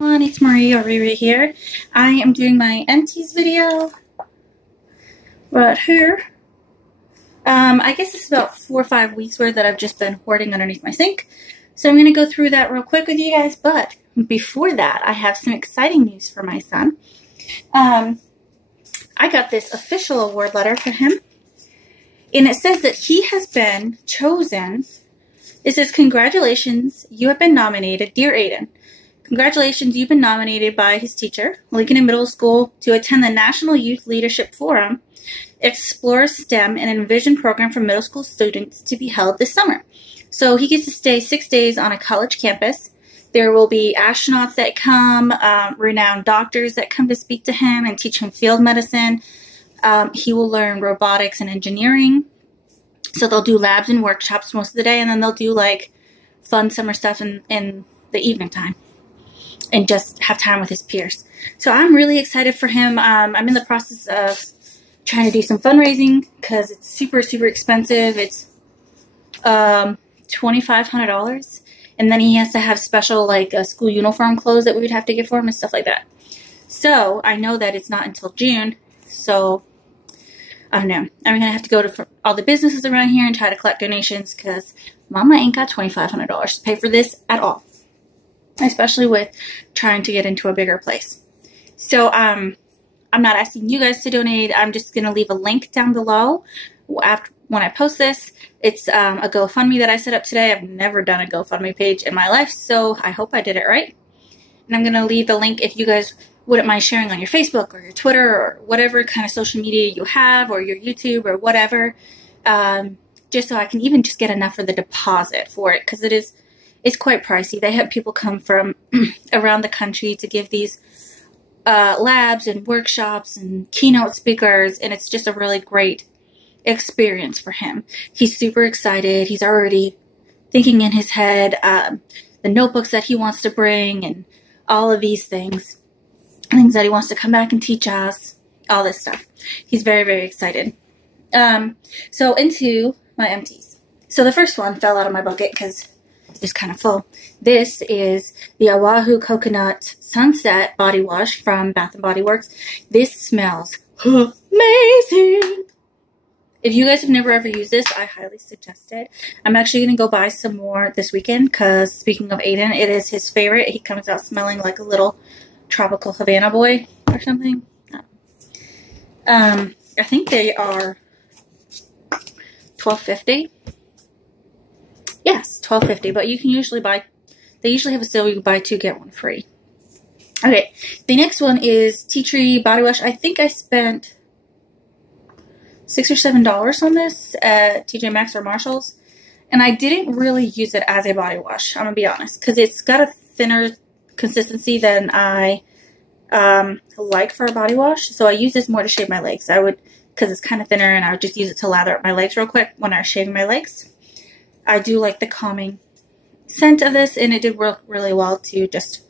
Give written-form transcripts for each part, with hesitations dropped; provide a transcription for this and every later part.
It's Maria Riri here. I am doing my empties video right here. I guess it's about 4 or 5 weeks worth that I've just been hoarding underneath my sink. So I'm going to go through that real quick with you guys. But before that, I have some exciting news for my son. I got this official award letter for him. And it says that he has been chosen. It says, "Congratulations, you have been nominated, dear Aiden. Congratulations, you've been nominated by his teacher, Lincolnton Middle School, to attend the National Youth Leadership Forum, Explore STEM and Envision program for middle school students to be held this summer." So he gets to stay 6 days on a college campus. There will be astronauts that come, renowned doctors that come to speak to him and teach him field medicine. He will learn robotics and engineering. So they'll do labs and workshops most of the day, and then they'll do like fun summer stuff in the evening time and just have time with his peers. So I'm really excited for him. I'm in the process of trying to do some fundraising because it's super, super expensive. It's $2,500. And then he has to have special like school uniform clothes that we would have to get for him and stuff like that. So I know that it's not until June. So I don't know. I'm going to have to go to all the businesses around here and try to collect donations because Mama ain't got $2,500 to pay for this at all. Especially with trying to get into a bigger place. So I'm not asking you guys to donate. I'm just going to leave a link down below when I post this. It's a GoFundMe that I set up today. I've never done a GoFundMe page in my life, so I hope I did it right. And I'm going to leave the link if you guys wouldn't mind sharing on your Facebook or your Twitter or whatever kind of social media you have, or your YouTube or whatever, just so I can even just get enough for the deposit for it, because it's quite pricey. They have people come from around the country to give these labs and workshops and keynote speakers, and it's just a really great experience for him. He's super excited. He's already thinking in his head the notebooks that he wants to bring and all of these things that he wants to come back and teach us, all this stuff. He's very, very excited. So into my empties. So the first one fell out of my bucket because it's kind of full. This is the Oahu Coconut Sunset Body Wash from Bath & Body Works. This smells amazing. If you guys have never ever used this, I highly suggest it. I'm actually going to go buy some more this weekend because, speaking of Aiden, it is his favorite. He comes out smelling like a little tropical Havana boy or something. I think they are $12.50. Yes, $12.50, but you can usually buy, they usually have a sale, you can buy 2, get 1 free. Okay, the next one is Tea Tree Body Wash. I think I spent $6 or $7 on this at TJ Maxx or Marshall's, and I didn't really use it as a body wash, I'm going to be honest, because it's got a thinner consistency than I like for a body wash, so I use this more to shave my legs. I would, because it's kind of thinner, and I would just use it to lather up my legs real quick when I was shaving my legs. I do like the calming scent of this, and it did work really well to just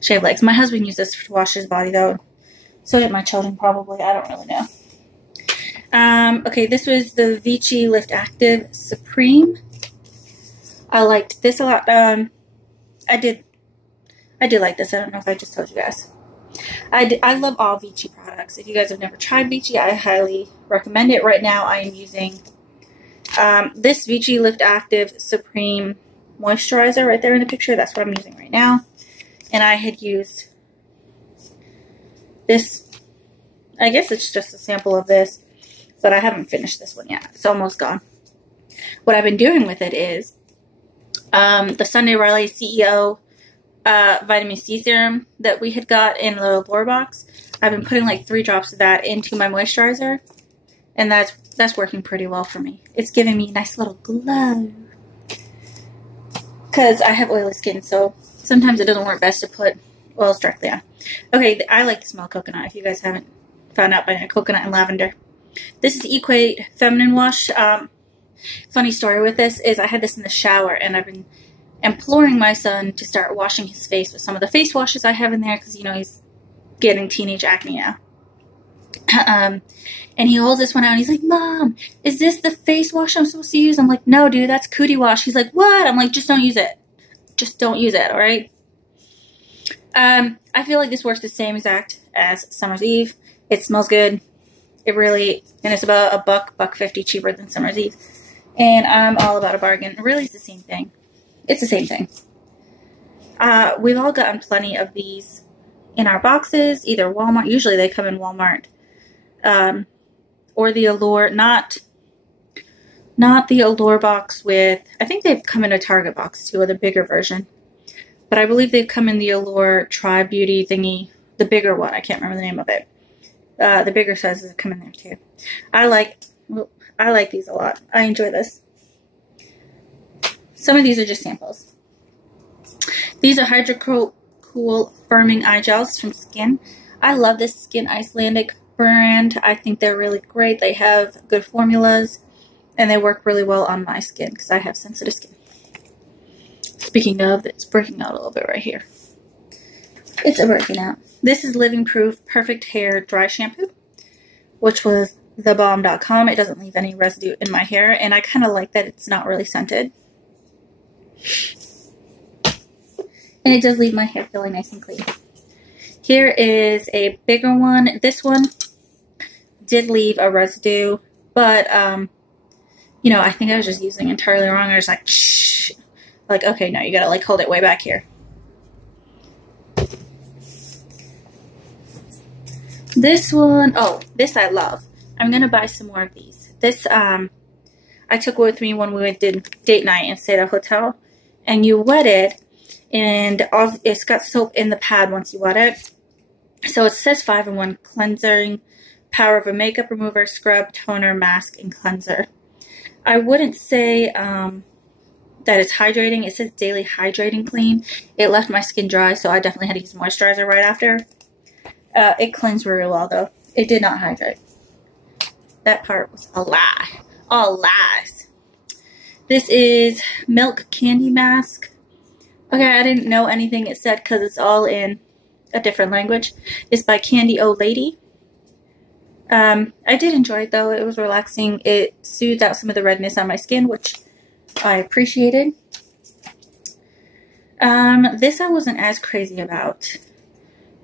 shave legs. My husband used this to wash his body, though. So did my children, probably. I don't really know. Okay, this was the Vichy Lift Active Supreme. I liked this a lot. I did like this. I don't know if I just told you guys. I love all Vichy products. If you guys have never tried Vichy, I highly recommend it. Right now, I am using this Vichy Lift Active Supreme Moisturizer right there in the picture. That's what I'm using right now. And I had used this. I guess it's just a sample of this, but I haven't finished this one yet. It's almost gone. What I've been doing with it is the Sunday Riley CEO vitamin C serum that we had got in the lure box. I've been putting like 3 drops of that into my moisturizer, and that's working pretty well for me. It's giving me a nice little glow because I have oily skin, so sometimes it doesn't work best to put oils directly on. Okay, I like the smell of coconut. If you guys haven't found out by now, coconut and lavender. This is Equate Feminine Wash. Funny story with this is I had this in the shower, and I've been imploring my son to start washing his face with some of the face washes I have in there because, you know, he's getting teenage acne now. And he holds this one out and he's like, "Mom, is this the face wash I'm supposed to use?" I'm like, "No, dude, that's cootie wash." He's like, "What?" I'm like, "Just don't use it. Just don't use it, all right?" I feel like this works the same exact as Summer's Eve. It smells good. It really, and it's about $1.50 cheaper than Summer's Eve. And I'm all about a bargain. Really, it's the same thing. It's the same thing. We've all gotten plenty of these in our boxes, either Walmart. Usually they come in Walmart, or the Allure. Not the Allure box with. I think they've come in a Target box too, or the bigger version. But I believe they've come in the Allure Tri Beauty thingy, the bigger one. I can't remember the name of it. The bigger sizes have come in there too. I like these a lot. I enjoy this. Some of these are just samples. These are Hydro Cool Firming Eye Gels from Skin. I love this Skin Icelandic brand. I think they're really great. They have good formulas and they work really well on my skin because I have sensitive skin. Speaking of, it's breaking out a little bit right here. It's breaking out. This is Living Proof Perfect Hair Dry Shampoo, which was thebomb.com. It doesn't leave any residue in my hair, and I kind of like that it's not really scented. And it does leave my hair feeling nice and clean. Here is a bigger one. This one did leave a residue, but, you know, I think I was just using it entirely wrong. I was like, shh. Like, okay, no, you gotta, like, hold it way back here. This one, oh, this I love. I'm going to buy some more of these. This, I took with me when we did date night and stayed at a hotel. And you wet it, and it's got soap in the pad once you wet it. So it says 5-in-1 cleansing, power of a makeup remover, scrub, toner, mask, and cleanser. I wouldn't say that it's hydrating. It says daily hydrating clean. It left my skin dry, so I definitely had to use moisturizer right after. It cleansed really well, though. It did not hydrate. That part was a lie. All lies. This is Milk Candy Mask. Okay, I didn't know anything it said because it's all in a different language. It's by Candy O Lady. I did enjoy it, though. It was relaxing. It soothed out some of the redness on my skin, which I appreciated. This I wasn't as crazy about.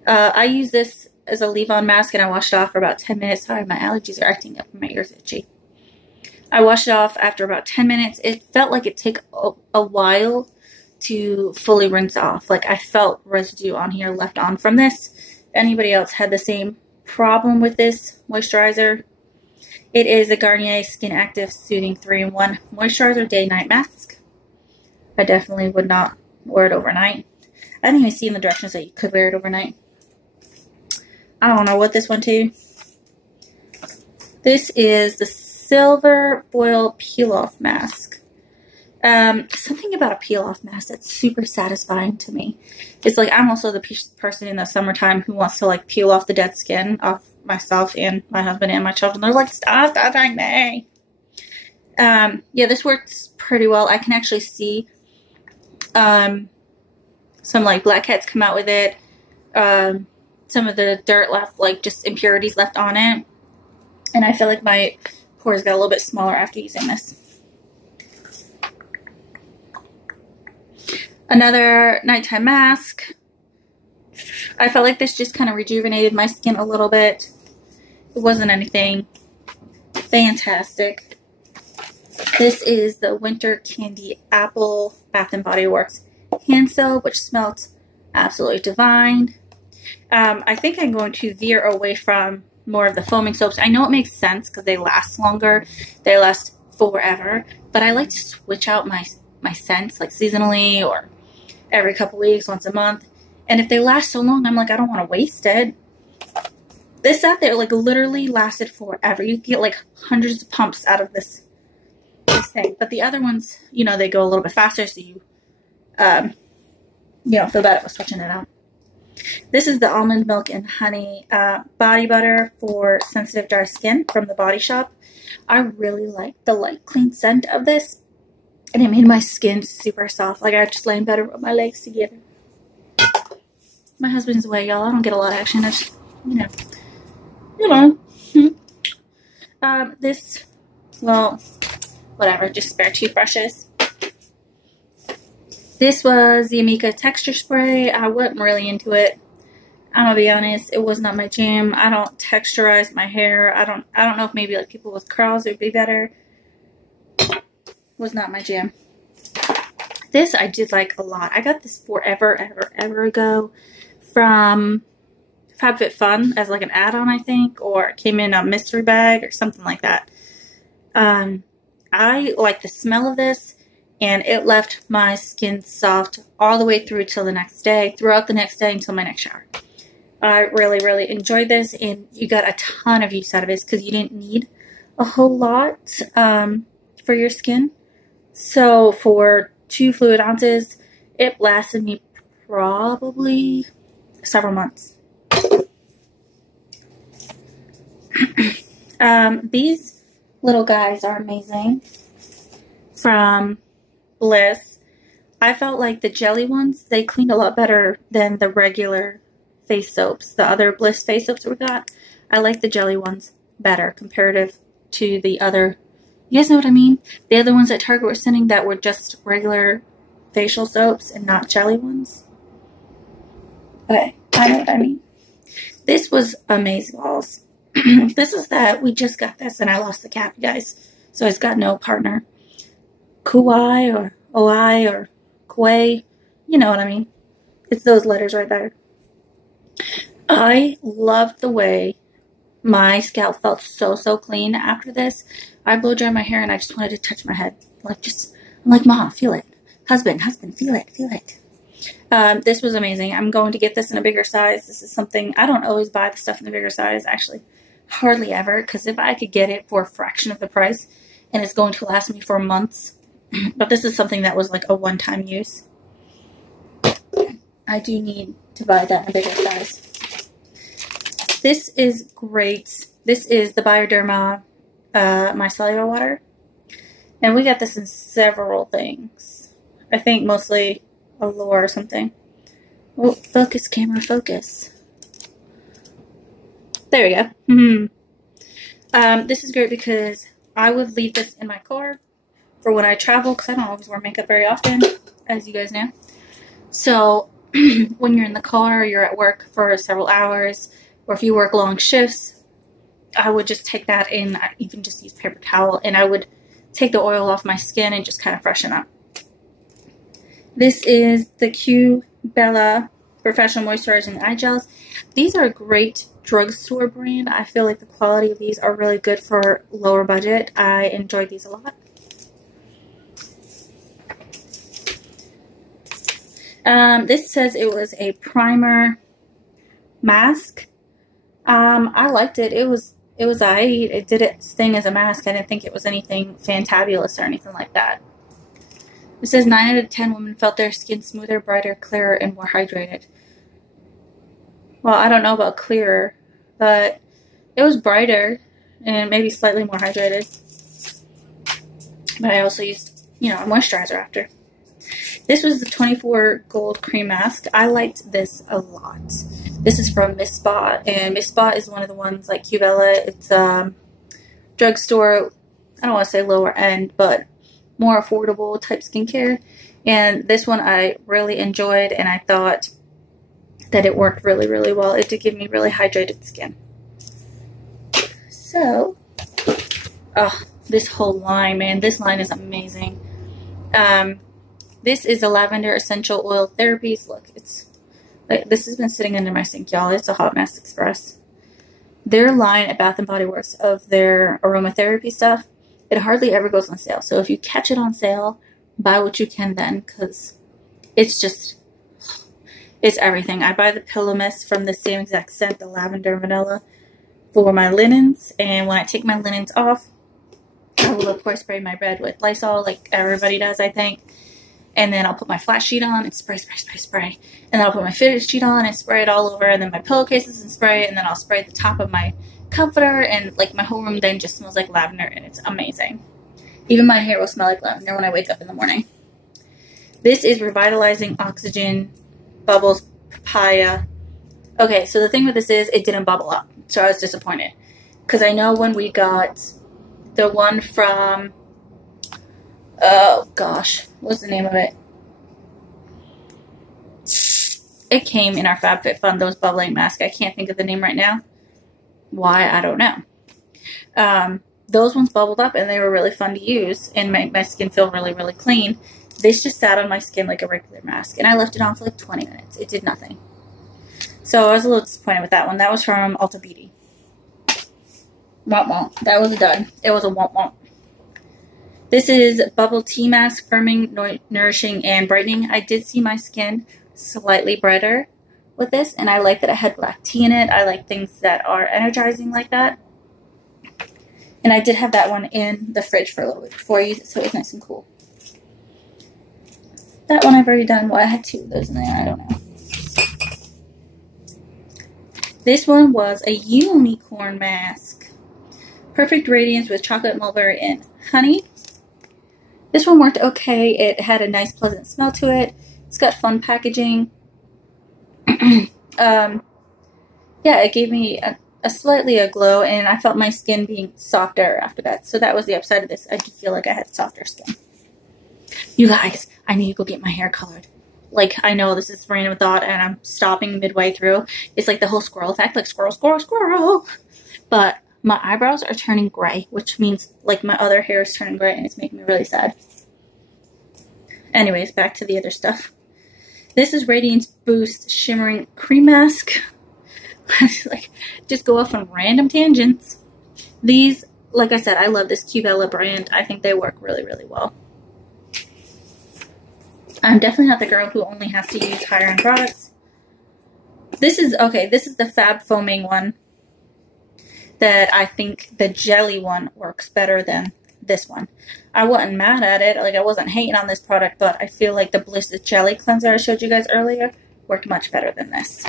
I use this as a leave-on mask, and I washed it off for about 10 minutes. Sorry, my allergies are acting up and my ears are itchy. I washed it off after about 10 minutes. It felt like it took a while to fully rinse off. Like, I felt residue on here left on from this. If anybody else had the same problem with this moisturizer, it is a Garnier Skin Active Soothing 3-in-1 Moisturizer Day-Night Mask. I definitely would not wear it overnight. I didn't even see in the directions that you could wear it overnight. I don't know what this one to. This is the Silver Foil Peel-Off Mask. Something about a peel-off mask that's super satisfying to me. It's like I'm also the person in the summertime who wants to like peel off the dead skin off myself and my husband and my children. They're like, stop touching me. Yeah, this works pretty well. I can actually see some like blackheads come out with it. Some of the dirt left, like just impurities left on it. And I feel like my pores got a little bit smaller after using this. Another nighttime mask. I felt like this just kind of rejuvenated my skin a little bit. It wasn't anything fantastic. This is the Winter Candy Apple Bath & Body Works hand soap, which smelled absolutely divine. I think I'm going to veer away from more of the foaming soaps. I know it makes sense because they last longer. They last forever. But I like to switch out my scents like seasonally or every couple weeks, once a month. And if they last so long, I'm like, I don't want to waste it. This out there like literally lasted forever. You get like hundreds of pumps out of this thing. But the other ones, you know, they go a little bit faster, so you don't feel bad about switching it out. This is the Almond Milk and Honey Body Butter for Sensitive Dry Skin from the Body Shop. I really like the light, clean scent of this. And it made my skin super soft. Like I was just laying better with my legs together. My husband's away, y'all. I don't get a lot of action. I just, this, well, whatever. Just spare toothbrushes. This was the Amika texture spray. I wasn't really into it. I'm gonna be honest, it was not my jam. I don't texturize my hair. I don't know if maybe like people with curls would be better. Was not my jam. This I did like a lot. I got this ever ago from FabFitFun as like an add-on, I think, or it came in a mystery bag or something like that. I like the smell of this, and it left my skin soft all the way through till the next day, throughout the next day until my next shower. I really enjoyed this, and you got a ton of use out of it because you didn't need a whole lot for your skin. So for 2 fluid ounces, it lasted me probably several months. These little guys are amazing from Bliss. I felt like the jelly ones, they cleaned a lot better than the regular face soaps. The other Bliss face soaps we got, I like the jelly ones better comparative to the other. You guys know what I mean? The other ones at Target were sending that were just regular facial soaps and not jelly ones. Okay, I know what I mean. This was amazing, balls. This is that we just got this and I lost the cap, you guys. So it's got no partner. Kuai or Oi or Kwe. You know what I mean. It's those letters right there. I loved the way my scalp felt so clean after this. I blow dry my hair and I just wanted to touch my head. I'm like, Mom, feel it. Husband, feel it. This was amazing. I'm going to get this in a bigger size. This is something, I don't always buy the stuff in the bigger size, actually. Hardly ever, because if I could get it for a fraction of the price, and it's going to last me for months, but this is something that was like a one-time use. I do need to buy that in a bigger size. This is great. This is the Bioderma micellar water. And we got this in several things. I think mostly Allure or something. Oh, focus, camera, focus. There we go. This is great because I would leave this in my car for when I travel, because I don't always wear makeup very often, as you guys know. So when you're in the car, you're at work for several hours, or if you work long shifts, I would just take that in. I even just use paper towel, and I would take the oil off my skin and just kind of freshen up. This is the Q Bella Professional Moisturizing Eye Gels. These are a great drugstore brand. I feel like the quality of these are really good for lower budget. I enjoyed these a lot. This says it was a primer mask. I liked it. It was it did its thing as a mask. I didn't think it was anything fantabulous or anything like that. It says 9 out of 10 women felt their skin smoother, brighter, clearer, and more hydrated. Well, I don't know about clearer, but it was brighter and maybe slightly more hydrated. But I also used, a moisturizer after. This was the 24 Gold Cream Mask. I liked this a lot. This is from Miss Spa, and Miss Spa is one of the ones like Cubella. It's drugstore, I don't want to say lower end, but more affordable type skincare. And this one I really enjoyed, and I thought that it worked really well. It did give me really hydrated skin. So, this whole line, man, this line is amazing. This is a Lavender Essential Oil Therapies. Look, it's like, this has been sitting under my sink, y'all. It's a Hot Mess Express. Their line at Bath & Body Works of their aromatherapy stuff, it hardly ever goes on sale. So if you catch it on sale, buy what you can then, because it's just, it's everything. I buy the Pillow Mist from the same exact scent, the Lavender Vanilla, for my linens. And when I take my linens off, I will of course spray my bed with Lysol, like everybody does, I think. And then I'll put my flat sheet on and spray. And then I'll put my fitted sheet on and spray it all over. And then my pillowcases and spray it. And then I'll spray the top of my comforter. And like my whole room then just smells like lavender. And it's amazing. Even my hair will smell like lavender when I wake up in the morning. This is Revitalizing Oxygen Bubbles Papaya. Okay, so the thing with this is it didn't bubble up. So I was disappointed. Because I know when we got the one from... oh gosh, what's the name of it? It came in our FabFitFun, those bubbling masks. I can't think of the name right now. Why, I don't know. Those ones bubbled up and they were really fun to use and make my skin feel really, really clean. This just sat on my skin like a regular mask, and I left it on for like 20 minutes. It did nothing. So I was a little disappointed with that one. That was from Ulta Beauty. Womp womp. That was a dud. It was a womp womp. This is Bubble Tea Mask, firming, nourishing, and brightening. I did see my skin slightly brighter with this, and I like that it had black tea in it. I like things that are energizing like that. And I did have that one in the fridge for a little bit before I used it, so it was nice and cool. That one I've already done. Well, I had 2 of those in there. I don't know. This one was a unicorn mask. Perfect radiance with chocolate mulberry and honey. This one worked okay. It had a nice, pleasant smell to it. It's got fun packaging. Yeah, it gave me slightly a glow, and I felt my skin being softer after that. So that was the upside of this. I did feel like I had softer skin. You guys, I need to go get my hair colored. Like, I know this is a random thought, and I'm stopping midway through. It's like the whole squirrel effect, like squirrel, squirrel, squirrel. But my eyebrows are turning gray, which means like my other hair is turning gray, and it's making me really sad. Anyways, back to the other stuff. This is Radiance Boost Shimmering Cream Mask. Like, just go off on random tangents. These, like I said, I love this Cubella brand. I think they work really, really well. I'm definitely not the girl who only has to use higher end products. This is, okay, this is the Fab Foaming one that I think the jelly one works better than this one. I wasn't mad at it. Like, I wasn't hating on this product, but I feel like the Bliss Jelly Cleanser I showed you guys earlier worked much better than this.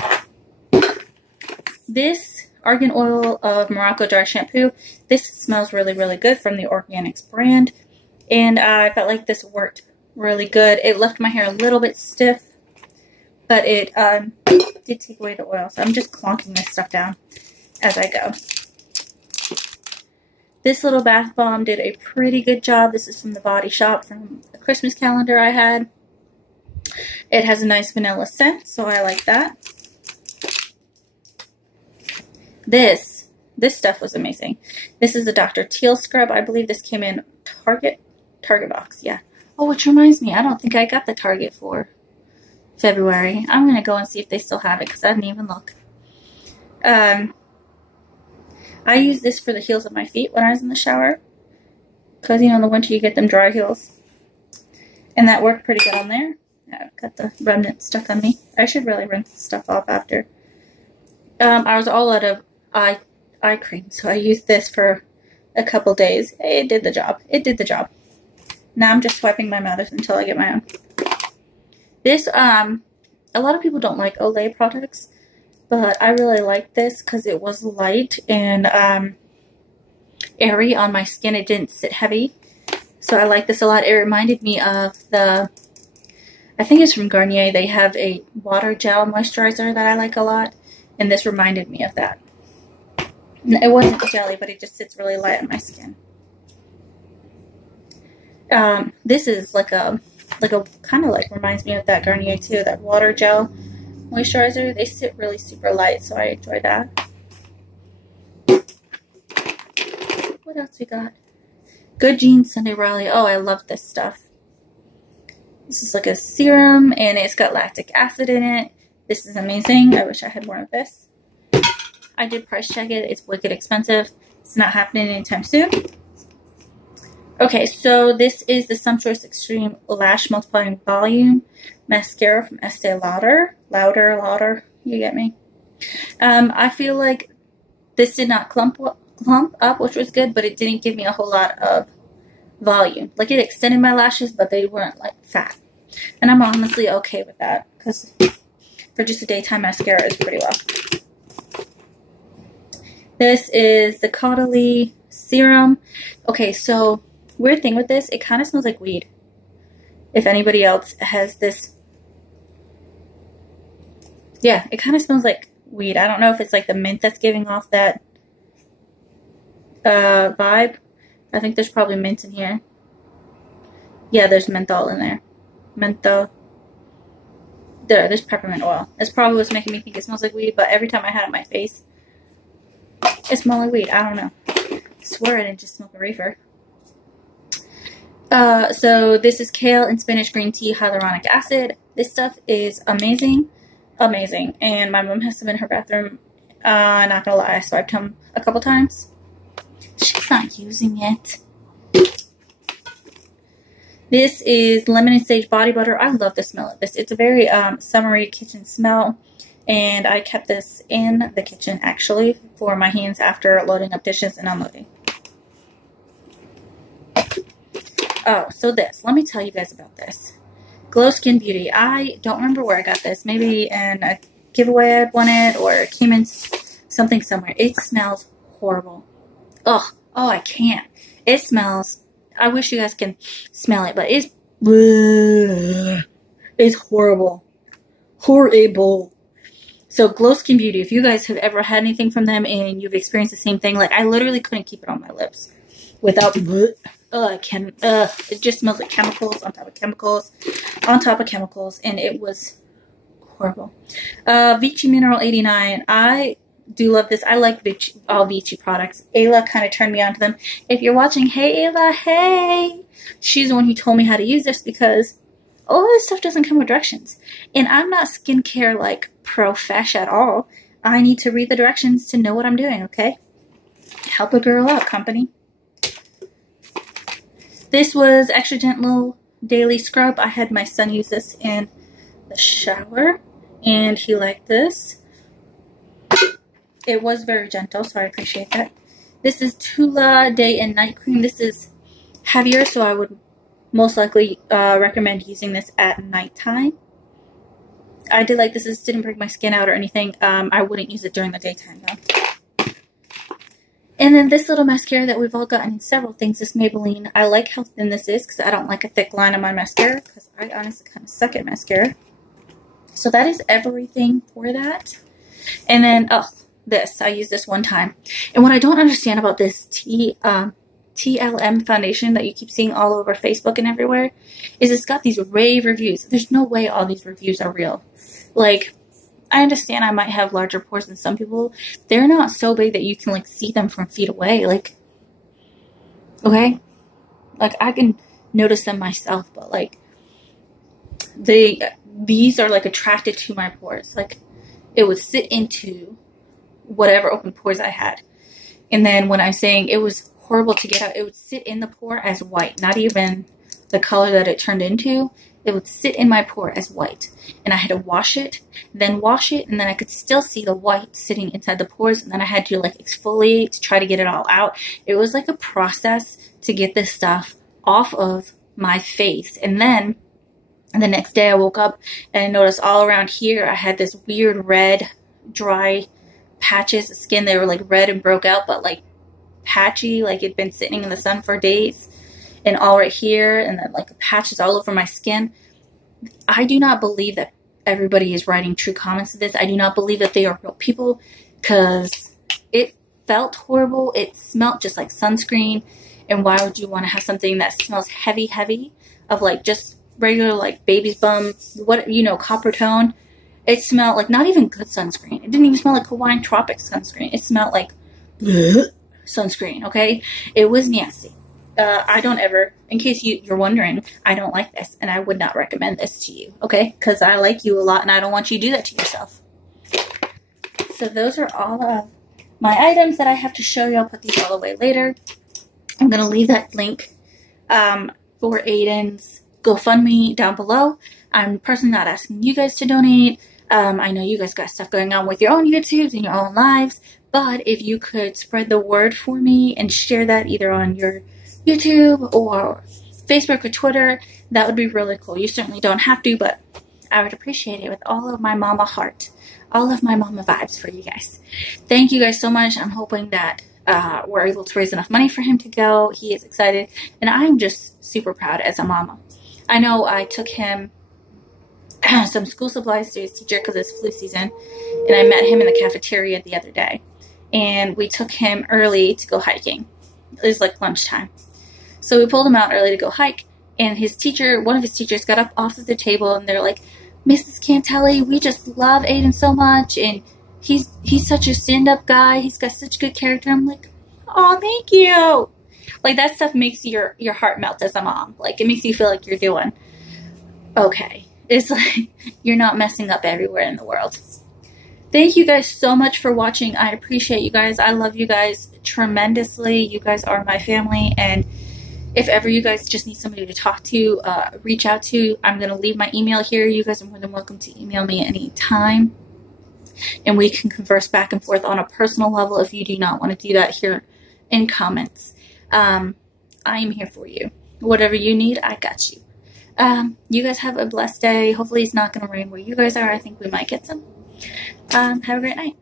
This Argan Oil of Morocco Dry Shampoo. This smells really, really good from the Organics brand. And I felt like this worked really good. It left my hair a little bit stiff, but it did take away the oil. So I'm just clonking this stuff down as I go. This little bath bomb did a pretty good job. This is from the Body Shop from a Christmas calendar I had. It has a nice vanilla scent, so I like that. This stuff was amazing. This is a Dr. Teal scrub. I believe this came in Target box, yeah. Oh, which reminds me, I don't think I got the Target for February. I'm going to go and see if they still have it because I didn't even look. I use this for the heels of my feet when I was in the shower. Because, you know, in the winter you get them dry heels. And that worked pretty good on there. I've got the remnant stuck on me. I should really rinse this stuff off after. I was all out of eye cream, so I used this for a couple days. It did the job. It did the job. Now I'm just swiping my mouth until I get my own. This, a lot of people don't like Olay products, but I really like this because it was light and airy on my skin. It didn't sit heavy, so I like this a lot. It reminded me of the, I think it's from Garnier. They have a water gel moisturizer that I like a lot, and this reminded me of that. It wasn't jelly, but it just sits really light on my skin. This is like a kind of like reminds me of that Garnier too, that water gel moisturizer. They sit really super light, so I enjoy that. What else we got? Good Genes Sunday Raleigh. Oh, I love this stuff. This is like a serum, and it's got lactic acid in it. This is amazing. I wish I had more of this. I did price check it. It's wicked expensive. It's not happening anytime soon. Okay, so this is the Sumptuous Extreme Lash Multiplying Volume Mascara from Estee Lauder. Lauder, you get me? I feel like this did not clump up, which was good, but it didn't give me a whole lot of volume. Like, it extended my lashes, but they weren't, like, fat. And I'm honestly okay with that, because for just a daytime mascara, it's pretty well. This is the Caudalie Serum. Okay, so weird thing with this, it kind of smells like weed. If anybody else has this. Yeah, it kind of smells like weed. I don't know if it's like the mint that's giving off that vibe. I think there's probably mint in here. Yeah, there's menthol in there. Menthol. There's peppermint oil. That's probably what's making me think it smells like weed, but every time I had it on my face, it smelled like weed. I don't know. I swear I didn't just smoke a reefer. So this is kale and spinach green tea hyaluronic acid. This stuff is amazing. Amazing. And my mom has some in her bathroom. Not gonna lie, I swiped him a couple times. She's not using it. This is lemon and sage body butter. I love the smell of this. It's a very summery kitchen smell. And I kept this in the kitchen, actually, for my hands after loading up dishes and unloading. Oh, so this. Let me tell you guys about this. Glow Skin Beauty. I don't remember where I got this. Maybe in a giveaway I'd won it, or it came in something somewhere. It smells horrible. Ugh. Oh, I can't. It smells... I wish you guys can smell it, but it's horrible. Horrible. So Glow Skin Beauty, if you guys have ever had anything from them and you've experienced the same thing, like I literally couldn't keep it on my lips without, it just smells like chemicals on top of chemicals on top of chemicals, and it was horrible. Vichy Mineral 89. I do love this. I like Vichy, all Vichy products. Ayla kind of turned me on to them. If you're watching, hey Ayla, hey! She's the one who told me how to use this, because all this stuff doesn't come with directions. And I'm not skincare like profesh at all. I need to read the directions to know what I'm doing, okay? Help a girl out, company. This was Extra Gentle Daily Scrub. I had my son use this in the shower, and he liked this. It was very gentle, so I appreciate that. This is Tula Day and Night Cream. This is heavier, so I would most likely recommend using this at nighttime. I did like this. This didn't break my skin out or anything. I wouldn't use it during the daytime, though. And then this little mascara that we've all gotten in several things, this Maybelline. I like how thin this is because I don't like a thick line on my mascara, because I honestly kind of suck at mascara. So that is everything for that. And then, oh, this. I used this one time. And what I don't understand about this TLM foundation that you keep seeing all over Facebook and everywhere is it's got these rave reviews. There's no way all these reviews are real. Like, I understand I might have larger pores than some people. They're not so big that you can, like, see them from feet away. Like, okay? Like, I can notice them myself, but, like, these are, like, attracted to my pores. Like, it would sit into whatever open pores I had. And then when I'm saying it was horrible to get out, it would sit in the pore as white, not even the color that it turned into. It would sit in my pore as white, and I had to wash it, then wash it, and then I could still see the white sitting inside the pores, and then I had to like exfoliate to try to get it all out. It was like a process to get this stuff off of my face. And then the next day I woke up and I noticed all around here I had this weird red dry patches of skin. They were like red and broke out, but like patchy, like it'd been sitting in the sun for days. And all right here, and then like patches all over my skin. I do not believe that everybody is writing true comments to this. I do not believe that they are real people, because it felt horrible. It smelled just like sunscreen. And why would you want to have something that smells heavy of like just regular like baby's bum, what, you know, copper tone? It smelled like not even good sunscreen. It didn't even smell like Hawaiian Tropics sunscreen. It smelled like sunscreen, okay? It was nasty. I don't ever, in case you're wondering, I don't like this, and I would not recommend this to you, okay? Because I like you a lot, and I don't want you to do that to yourself. So those are all of my items that I have to show you. I'll put these all away later. I'm going to leave that link for Aiden's GoFundMe down below. I'm personally not asking you guys to donate. I know you guys got stuff going on with your own YouTubes and your own lives, but if you could spread the word for me and share that either on your YouTube or Facebook or Twitter, that would be really cool. You certainly don't have to, but I would appreciate it with all of my mama heart, all of my mama vibes for you guys. Thank you guys so much. I'm hoping that we're able to raise enough money for him to go. He is excited, and I'm just super proud as a mama. I know I took him some school supplies to his teacher because it's flu season, and I met him in the cafeteria the other day, and we took him early to go hiking. It was like lunchtime. So we pulled him out early to go hike, and his teacher, one of his teachers, got up off of the table, and they're like, Mrs. Cantelli, we just love Aiden so much, and he's such a stand-up guy. He's got such good character. I'm like, oh, thank you. Like, that stuff makes your heart melt as a mom. Like, it makes you feel like you're doing okay. It's like you're not messing up everywhere in the world. Thank you guys so much for watching. I appreciate you guys. I love you guys tremendously. You guys are my family, and if ever you guys just need somebody to talk to, reach out to, I'm going to leave my email here. You guys are more than welcome to email me anytime, and we can converse back and forth on a personal level if you do not want to do that here in comments. I am here for you. Whatever you need, I got you. You guys have a blessed day. Hopefully it's not going to rain where you guys are. I think we might get some. Have a great night.